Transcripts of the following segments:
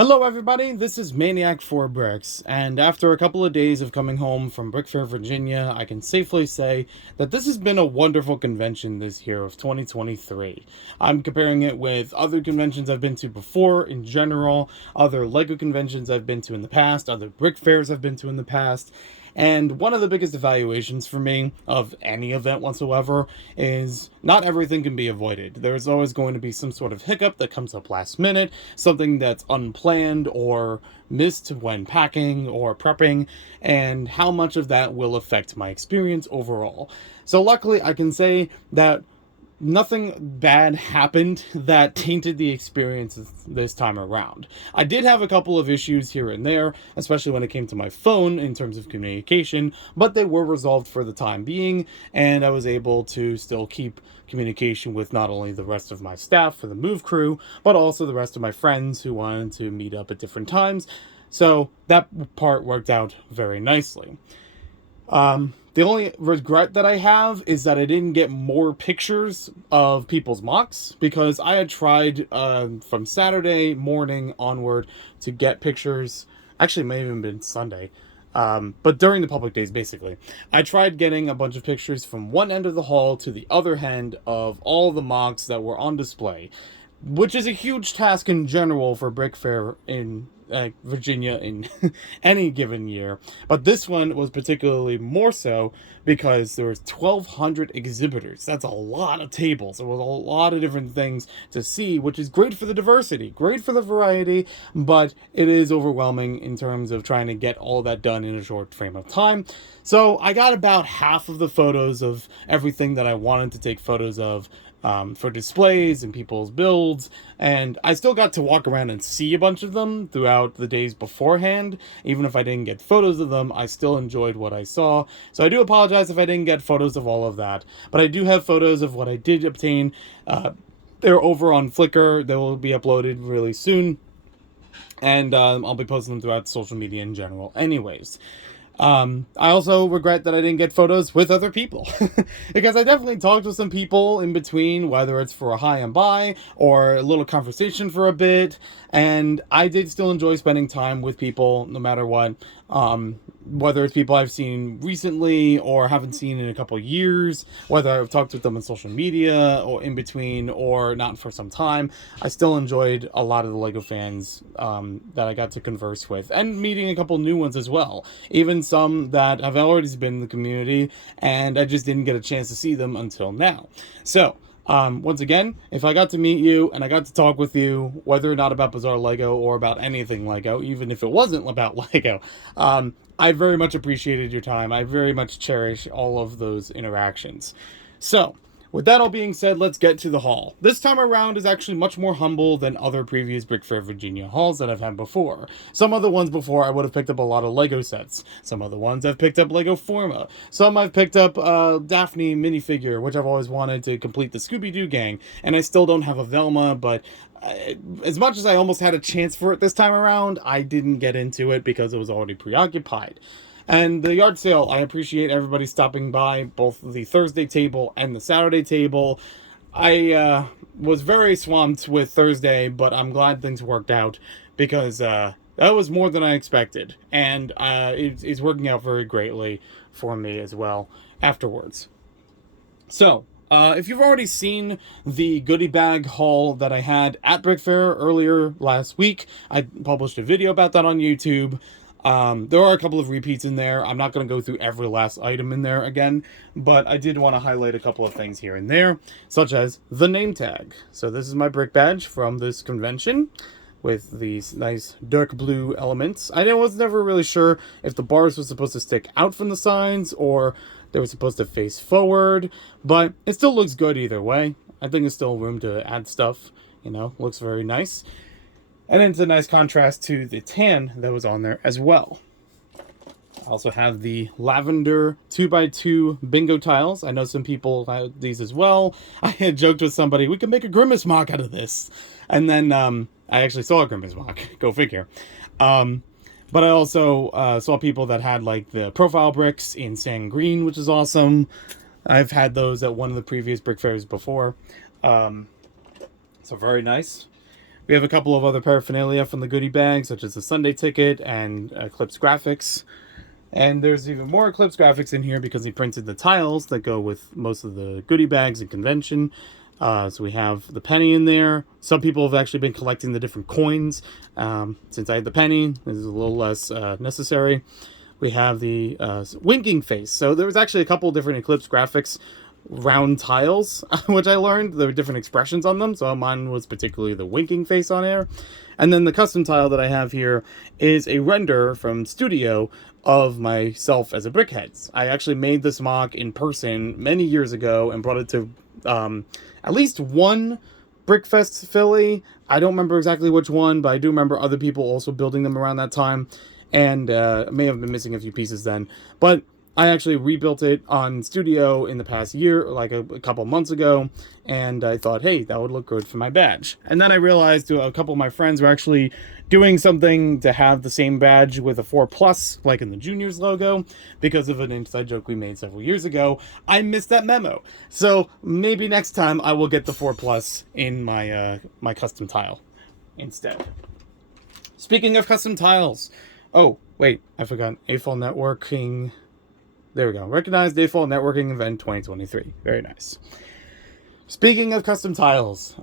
Hello everybody, this is Maniac 4 Bricks, and after a couple of days of coming home from BrickFair, Virginia, I can safely say that this has been a wonderful convention this year of 2023. I'm comparing it with other conventions I've been to before in general, other LEGO conventions I've been to in the past, other Brick Fairs I've been to in the past, and one of the biggest evaluations for me of any event whatsoever is not everything can be avoided. There's always going to be some sort of hiccup that comes up last minute, something that's unplanned or missed when packing or prepping, and how much of that will affect my experience overall. So luckily I can say that nothing bad happened that tainted the experience this time around. I did have a couple of issues here and there, especially when it came to my phone in terms of communication, but they were resolved for the time being, and I was able to still keep communication with not only the rest of my staff for the move crew, but also the rest of my friends who wanted to meet up at different times. So that part worked out very nicely. The only regret that I have is that I didn't get more pictures of people's mocks, because I had tried from Saturday morning onward to get pictures. Actually, it may have even been Sunday. But during the public days, basically, I tried getting a bunch of pictures from one end of the hall to the other end of all the mocks that were on display, which is a huge task in general for BrickFair in Virginia in any given year. But this one was particularly more so because there was 1,200 exhibitors. That's a lot of tables. There was a lot of different things to see, which is great for the diversity, great for the variety, but it is overwhelming in terms of trying to get all that done in a short frame of time. So I got about half of the photos of everything that I wanted to take photos of for displays and people's builds, and I still got to walk around and see a bunch of them throughout the days beforehand. Even if I didn't get photos of them, I still enjoyed what I saw. So I do apologize if I didn't get photos of all of that, but I do have photos of what I did obtain. They're over on Flickr. They will be uploaded really soon, and I'll be posting them throughout social media in general anyways. I also regret that I didn't get photos with other people because I definitely talked to some people in between, whether it's for a hi and bye or a little conversation for a bit, and I did still enjoy spending time with people no matter what. Whether it's people I've seen recently or haven't seen in a couple years, whether I've talked with them on social media or in between or not for some time, I still enjoyed a lot of the LEGO fans that I got to converse with, and meeting a couple new ones as well. Even some that have already been in the community, and I just didn't get a chance to see them until now. So, once again, if I got to meet you and I got to talk with you, whether or not about Bizarre Lego or about anything Lego, even if it wasn't about Lego, I very much appreciated your time. I very much cherish all of those interactions. So, with that all being said, let's get to the haul. This time around is actually much more humble than other previous BrickFair Virginia hauls that I've had before. Some of the ones before I would have picked up a lot of Lego sets. Some of the ones I've picked up Lego Forma. Some I've picked up Daphne minifigure, which I've always wanted to complete the Scooby-Doo gang. And I still don't have a Velma, but as much as I almost had a chance for it this time around, I didn't get into it because it was already preoccupied. And the yard sale, I appreciate everybody stopping by, both the Thursday table and the Saturday table. I was very swamped with Thursday, but I'm glad things worked out because that was more than I expected. And it's working out very greatly for me as well afterwards. So, if you've already seen the goodie bag haul that I had at BrickFair earlier last week, I published a video about that on YouTube. There are a couple of repeats in there. I'm not going to go through every last item in there again, but I did want to highlight a couple of things here and there, such as the name tag. So this is my brick badge from this convention with these nice dark blue elements. I was never really sure if the bars were supposed to stick out from the sides or they were supposed to face forward, but it still looks good either way. I think there's still room to add stuff, looks very nice. And it's a nice contrast to the tan that was on there as well. I also have the lavender 2x2 bingo tiles. I know some people have these as well. I had joked with somebody, we could make a Grimace mock out of this. And then I actually saw a Grimace mock. Go figure. But I also saw people that had like the profile bricks in sand green, which is awesome. I've had those at one of the previous brick fairs before. So very nice. We have a couple of other paraphernalia from the goodie bag, such as the Sunday ticket and Eclipse graphics. And there's even more Eclipse graphics in here because he printed the tiles that go with most of the goodie bags and convention. So we have the penny in there. Some people have actually been collecting the different coins. Since I had the penny, this is a little less necessary. We have the winking face. So there was actually a couple different Eclipse graphics round tiles, which I learned there were different expressions on them. So mine was particularly the winking face on air. And then the custom tile that I have here is a render from Studio of myself as a Brickheads. I actually made this mock in person many years ago and brought it to at least one Brickfest Philly. I don't remember exactly which one, but I do remember other people also building them around that time. And may have been missing a few pieces then. But I actually rebuilt it on Studio in the past year, like a couple months ago, and I thought, hey, that would look good for my badge. And then I realized a couple of my friends were actually doing something to have the same badge with a 4+, like in the Juniors logo, because of an inside joke we made several years ago. I missed that memo. So maybe next time I will get the 4+ in my my custom tile instead. Speaking of custom tiles, oh, wait, I forgot. AFOL Networking. There we go. Recognized AFOL Networking Event 2023. Very nice. Speaking of custom tiles,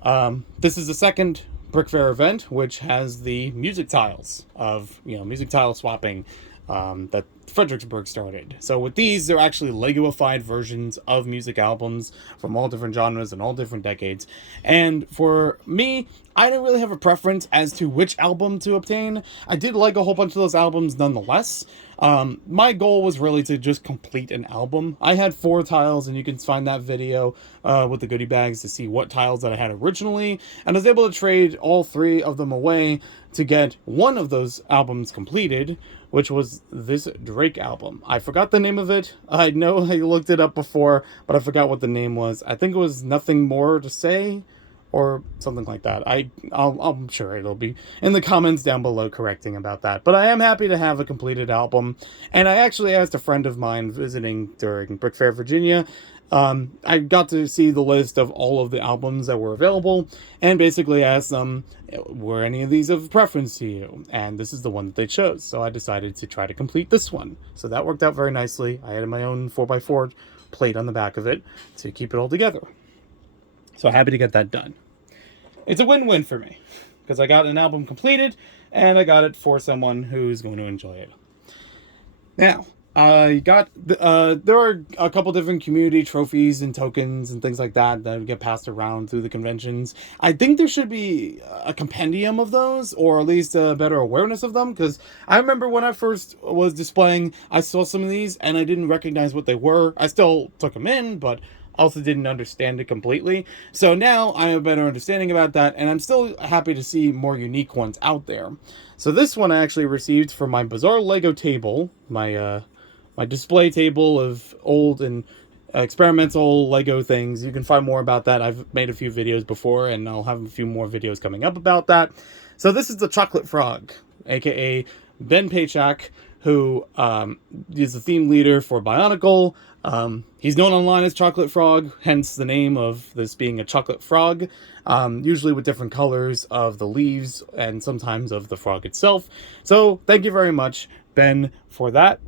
this is the second BrickFair event, which has the music tiles of, music tile swapping that Fredericksburg started. So with these, they're actually Legoified versions of music albums from all different genres and all different decades. And for me, I didn't really have a preference as to which album to obtain. I did like a whole bunch of those albums nonetheless. My goal was really to just complete an album. I had 4 tiles, and you can find that video with the goodie bags to see what tiles that I had originally. And I was able to trade all 3 of them away to get one of those albums completed, which was this Drake album. I forgot the name of it. I know I looked it up before, but I forgot what the name was. I think it was Nothing More to Say, or something like that. I'm sure it'll be in the comments down below correcting about that. But I am happy to have a completed album. And I actually asked a friend of mine visiting during BrickFair, Virginia. I got to see the list of all of the albums that were available and basically asked them, were any of these of preference to you? And this is the one that they chose. So I decided to try to complete this one. So that worked out very nicely. I had my own 4x4 plate on the back of it to keep it all together. So happy to get that done. It's a win-win for me because I got an album completed and I got it for someone who's going to enjoy it. Now, I got there are a couple different community trophies and tokens and things like that that get passed around through the conventions. I think there should be a compendium of those, or at least a better awareness of them, because I remember when I first was displaying, I saw some of these and I didn't recognize what they were. I still took them in, but also didn't understand it completely. So now I have a better understanding about that, and I'm still happy to see more unique ones out there. So this one I actually received for my Bizarre Lego table, my display table of old and experimental Lego things. You can find more about that. I've made a few videos before, and I'll have a few more videos coming up about that. So this is the Chocolate Frog, aka Ben Paychak, who is the theme leader for Bionicle. He's known online as Chocolate Frog, hence the name of this being a chocolate frog, usually with different colors of the leaves and sometimes of the frog itself. So thank you very much, Ben, for that.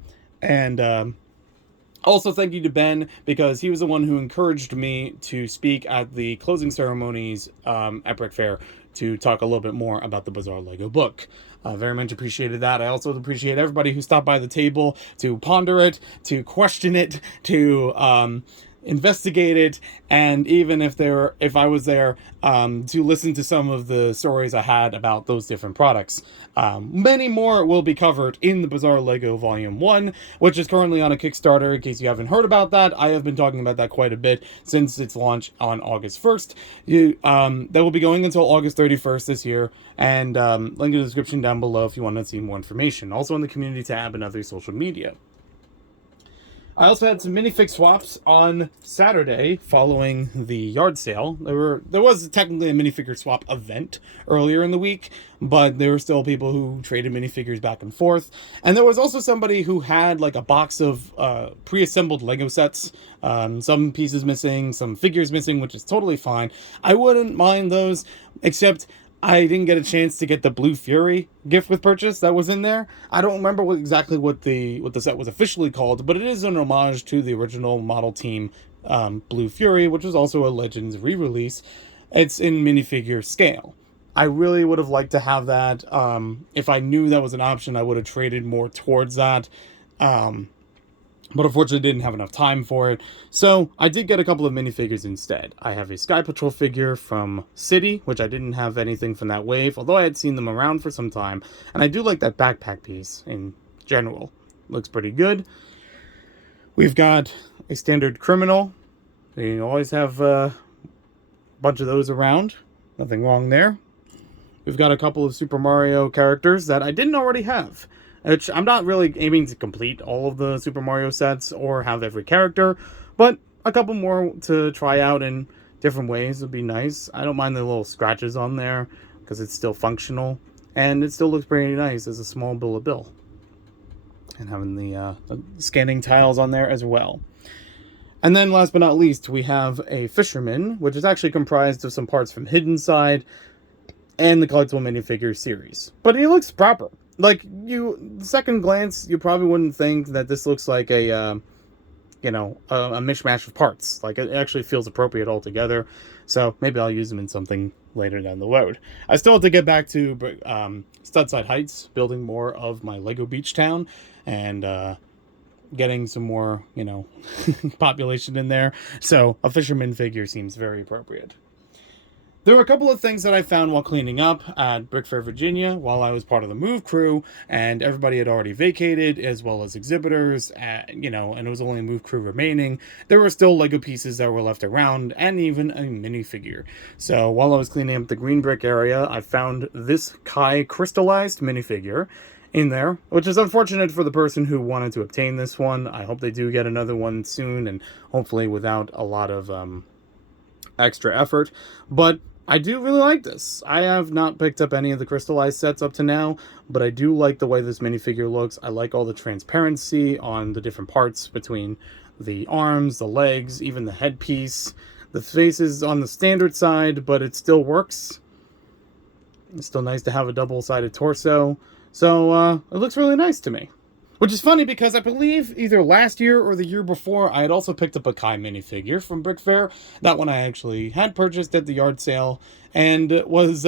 And also thank you to Ben because he was the one who encouraged me to speak at the closing ceremonies at BrickFair to talk a little bit more about the Bizarre Lego book. Very much appreciated that. I also appreciate everybody who stopped by the table to ponder it, to question it, to investigate it, and even if I was there, to listen to some of the stories I had about those different products. Many more will be covered in the Bizarre Lego Volume 1, which is currently on a Kickstarter. In case you haven't heard about that, I have been talking about that quite a bit since its launch on August 1st. That will be going until August 31st this year, and link in the description down below if you want to see more information. Also in the community tab and other social media. I also had some minifig swaps on Saturday following the yard sale. There was technically a minifigure swap event earlier in the week, but there were still people who traded minifigures back and forth. And there was also somebody who had like a box of pre-assembled Lego sets, some pieces missing, some figures missing, which is totally fine. I wouldn't mind those, except I didn't get a chance to get the Blue Fury gift with purchase that was in there. I don't remember exactly what the set was officially called, but it is an homage to the original model team Blue Fury, which was also a Legends re-release. It's in minifigure scale. I really would have liked to have that. If I knew that was an option, I would have traded more towards that. Um, but unfortunately didn't have enough time for it. So I did get a couple of minifigures instead. I have a Sky Patrol figure from City, which I didn't have anything from that wave, although I had seen them around for some time. And I do like that backpack piece in general. Looks pretty good. We've got a standard criminal. You always have a bunch of those around. Nothing wrong there. We've got a couple of Super Mario characters that I didn't already have. Which I'm not really aiming to complete all of the Super Mario sets or have every character, but a couple more to try out in different ways would be nice. I don't mind the little scratches on there because it's still functional, and it still looks pretty nice as a small bill. And having the scanning tiles on there as well. And then last but not least, we have a Fisherman, which is actually comprised of some parts from Hidden Side and the collectible minifigure series. But he looks proper. Like, second glance, you probably wouldn't think that this looks like a mishmash of parts. Like, it actually feels appropriate altogether. So maybe I'll use them in something later down the road. I still have to get back to Studside Heights, building more of my Lego Beach Town, and getting some more, population in there. So a Fisherman figure seems very appropriate. There were a couple of things that I found while cleaning up at BrickFair, Virginia, while I was part of the move crew, and everybody had already vacated, as well as exhibitors, and it was only a move crew remaining. There were still Lego pieces that were left around, and even a minifigure. So while I was cleaning up the green brick area, I found this Kai crystallized minifigure in there, which is unfortunate for the person who wanted to obtain this one. I hope they do get another one soon, and hopefully without a lot of extra effort. But I do really like this. I have not picked up any of the crystallized sets up to now, but I do like the way this minifigure looks. I like all the transparency on the different parts between the arms, the legs, even the headpiece. The face is on the standard side, but it still works. It's still nice to have a double-sided torso. So it looks really nice to me. Which is funny because I believe either last year or the year before, I had also picked up a Kai minifigure from BrickFair. That one I actually had purchased at the yard sale. And it was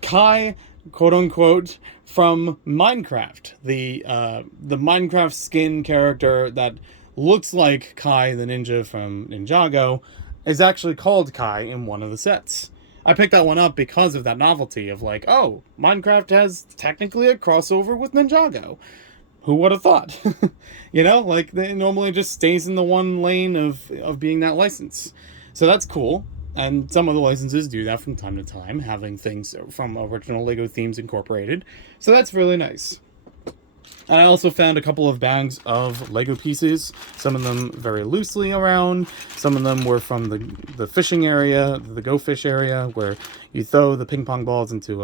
Kai, quote-unquote, from Minecraft. The Minecraft skin character that looks like Kai the ninja from Ninjago is actually called Kai in one of the sets. I picked that one up because of that novelty of like, oh, Minecraft has technically a crossover with Ninjago. Who would have thought? Like, it normally just stays in the one lane of being that license. So that's cool. And some of the licenses do that from time to time, having things from original Lego themes incorporated. So that's really nice. And I also found a couple of bags of Lego pieces, some of them very loosely around. Some of them were from the fishing area, the Go Fish area, where you throw the ping pong balls into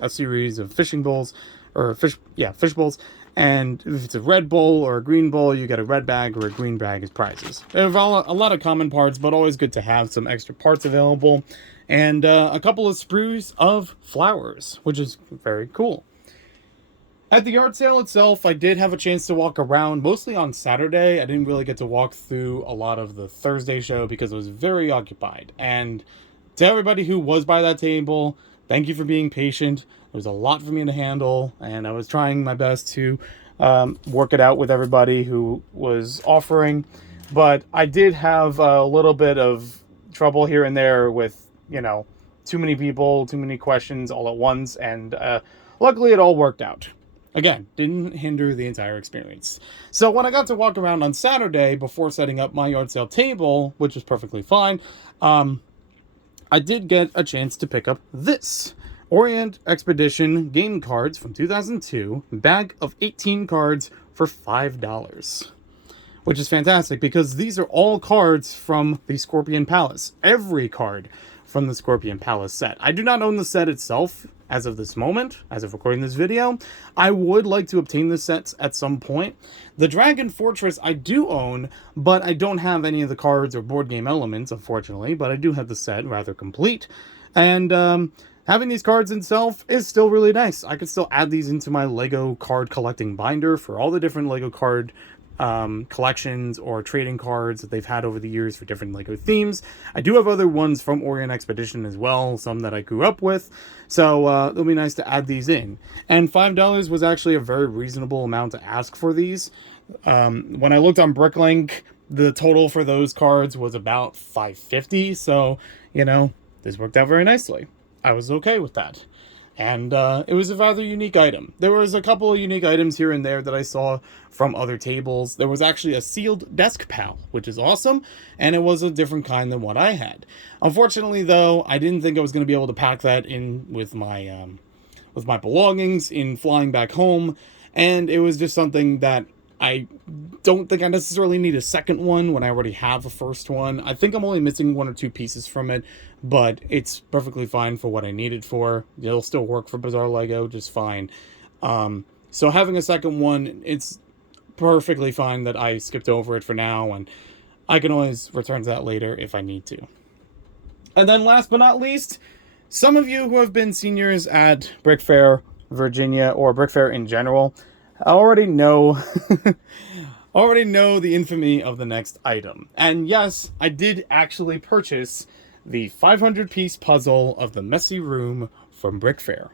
a series of fishing bowls, or fish bowls. And if it's a red bowl or a green bowl, you get a red bag or a green bag as prizes. They have a lot of common parts, but always good to have some extra parts available. And a couple of sprues of flowers, which is very cool. At the yard sale itself, I did have a chance to walk around, mostly on Saturday. I didn't really get to walk through a lot of the Thursday show because it was very occupied. And to everybody who was by that table, thank you for being patient. There was a lot for me to handle, and I was trying my best to work it out with everybody who was offering. But I did have a little bit of trouble here and there with, too many people, too many questions all at once, and luckily it all worked out. Again, didn't hinder the entire experience. So when I got to walk around on Saturday before setting up my yard sale table, which was perfectly fine, I did get a chance to pick up this Orient Expedition game cards from 2002, bag of 18 cards for $5. Which is fantastic because these are all cards from the Scorpion Palace. Every card from the Scorpion Palace set. I do not own the set itself as of this moment, as of recording this video. I would like to obtain the sets at some point. The Dragon Fortress I do own, but I don't have any of the cards or board game elements, unfortunately, but I do have the set rather complete. And Having these cards itself is still really nice. I could still add these into my Lego card collecting binder for all the different Lego card collections or trading cards that they've had over the years for different Lego themes. I do have other ones from Orient Expedition as well, some that I grew up with, so it'll be nice to add these in. And $5 was actually a very reasonable amount to ask for these. When I looked on Bricklink, the total for those cards was about $5.50, so, this worked out very nicely. I was okay with that. And it was a rather unique item. There was a couple of unique items here and there that I saw from other tables. There was actually a sealed desk pal, which is awesome, and it was a different kind than what I had. Unfortunately, though, I didn't think I was going to be able to pack that in with my belongings in flying back home, and it was just something that I don't think I necessarily need a second one when I already have a first one. I think I'm only missing one or two pieces from it, but it's perfectly fine for what I need it for. It'll still work for Bizarre Lego just fine. So having a second one, it's perfectly fine that I skipped over it for now, and I can always return to that later if I need to. And then last but not least, some of you who have been seniors at BrickFair Virginia, or BrickFair in general, already know the infamy of the next item. And yes, I did actually purchase the 500-piece puzzle of the Messy Room from BrickFair.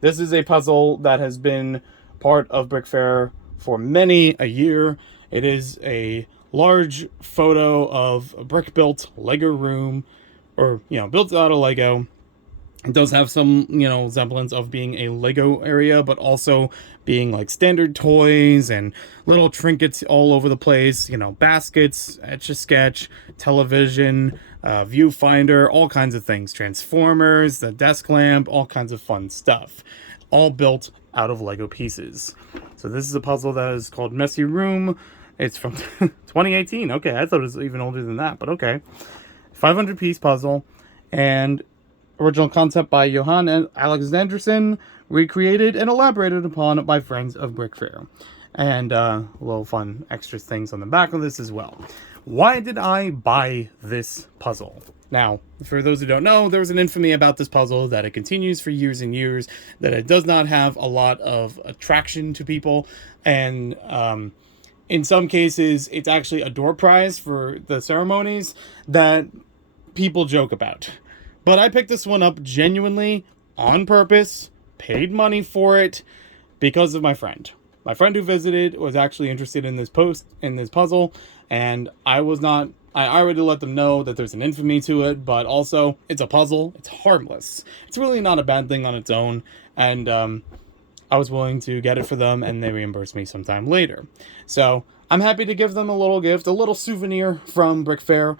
This is a puzzle that has been part of BrickFair for many a year. It is a large photo of a brick-built Lego room, or, built out of Lego. It does have some, semblance of being a Lego area, but also being like standard toys and little trinkets all over the place, baskets, Etch-a-Sketch, television, viewfinder, all kinds of things, Transformers, the desk lamp, all kinds of fun stuff, all built out of Lego pieces. So this is a puzzle that is called Messy Room. It's from 2018. Okay, I thought it was even older than that, but okay. 500-piece puzzle, and original concept by Johan Alexanderson, recreated and elaborated upon by friends of BrickFair. And little fun extra things on the back of this as well. Why did I buy this puzzle? Now, for those who don't know, there's an infamy about this puzzle that it continues for years and years, that it does not have a lot of attraction to people, and in some cases, it's actually a door prize for the ceremonies that people joke about. But I picked this one up genuinely, on purpose, paid money for it, because of my friend. My friend who visited was actually interested in this puzzle, and I already let them know that there's an infamy to it, but also, it's a puzzle, it's harmless. It's really not a bad thing on its own, and I was willing to get it for them, and they reimbursed me sometime later. So, I'm happy to give them a little gift, a little souvenir from BrickFair.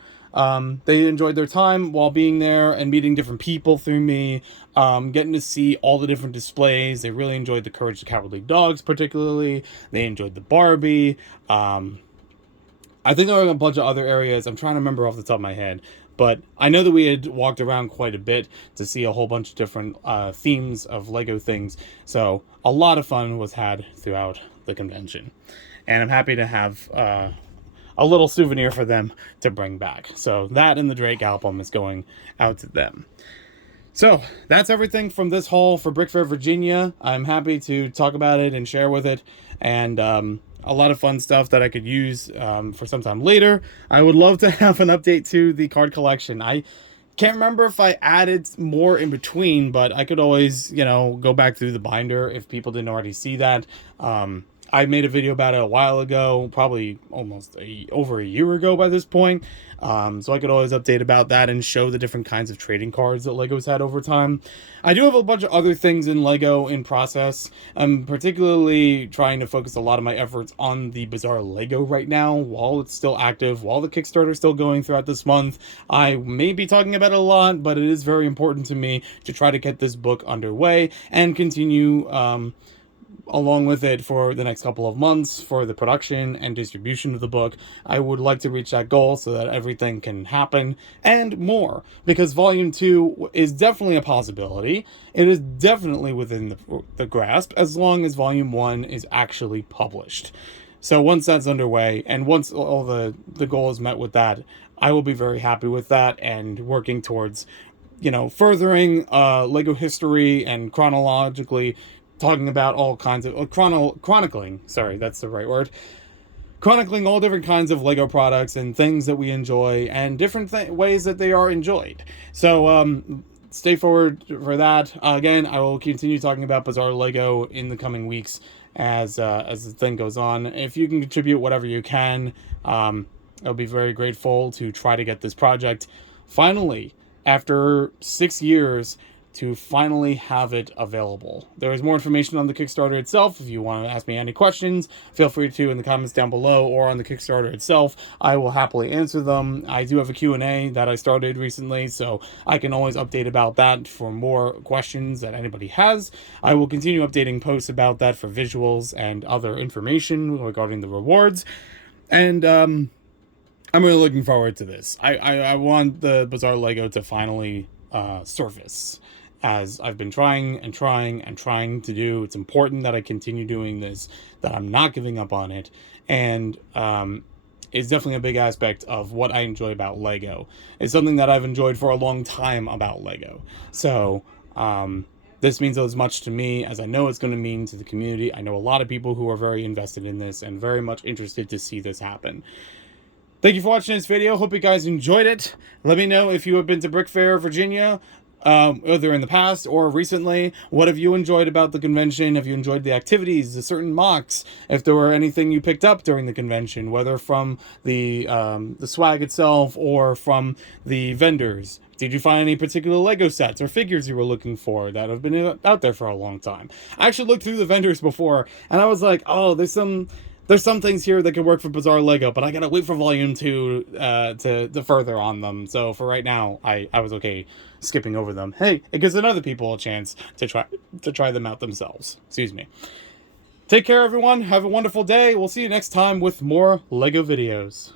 They enjoyed their time while being there and meeting different people through me, getting to see all the different displays. They really enjoyed the Courage the Cowardly Dogs particularly. They enjoyed the Barbie. I think there were a bunch of other areas. I'm trying to remember off the top of my head. But I know that we had walked around quite a bit to see a whole bunch of different themes of Lego things. So a lot of fun was had throughout the convention. And I'm happy to have a little souvenir for them to bring back. So that and the Drake album is going out to them. So that's everything from this haul for BrickFair Virginia. I'm happy to talk about it and share with it, and a lot of fun stuff that I could use for sometime later. I would love to have an update to the card collection. I can't remember if I added more in between, but I could always, go back through the binder if people didn't already see that. I made a video about it a while ago, probably almost over a year ago by this point. So I could always update about that and show the different kinds of trading cards that Lego's had over time. I do have a bunch of other things in Lego in process. I'm particularly trying to focus a lot of my efforts on the Bizarre Lego right now, while it's still active, while the Kickstarter is still going throughout this month. I may be talking about it a lot, but it is very important to me to try to get this book underway and continue along with it for the next couple of months for the production and distribution of the book. I would like to reach that goal so that everything can happen and more, because volume 2 is definitely a possibility. It is definitely within the grasp, as long as volume 1 is actually published. So once that's underway, and once all the goal is met with that, I will be very happy with that and working towards furthering Lego history and chronologically talking about all kinds of chronicling. Sorry, that's the right word. Chronicling all different kinds of Lego products and things that we enjoy and different ways that they are enjoyed. So stay forward for that. Again, I will continue talking about Bizarre Lego in the coming weeks as the thing goes on. If you can contribute whatever you can, I'll be very grateful to try to get this project finally, after 6 years, to finally have it available. There is more information on the Kickstarter itself. If you want to ask me any questions, feel free to in the comments down below or on the Kickstarter itself. I will happily answer them. I do have a Q&A that I started recently, so I can always update about that for more questions that anybody has. I will continue updating posts about that for visuals and other information regarding the rewards. And I'm really looking forward to this. I want the Bizarre Lego to finally surface, as I've been trying to do. It's important that I continue doing this, that I'm not giving up on it, and it's definitely a big aspect of what I enjoy about Lego. It's something that I've enjoyed for a long time about Lego. So this means as much to me as I know it's going to mean to the community. I know a lot of people who are very invested in this and very much interested to see this happen. Thank you for watching this video. Hope you guys enjoyed it. Let me know if you have been to BrickFair, Virginia, either in the past or recently. What have you enjoyed about the convention? Have you enjoyed the activities, the certain mocks? If there were anything you picked up during the convention, whether from the swag itself or from the vendors. Did you find any particular Lego sets or figures you were looking for that have been out there for a long time? I actually looked through the vendors before, and I was like, oh, there's some things here that could work for Bizarre Lego, but I gotta wait for Volume 2 to further on them. So for right now, I was okay skipping over them. Hey, it gives other people a chance to try them out themselves. Excuse me. Take care, everyone. Have a wonderful day. We'll see you next time with more Lego videos.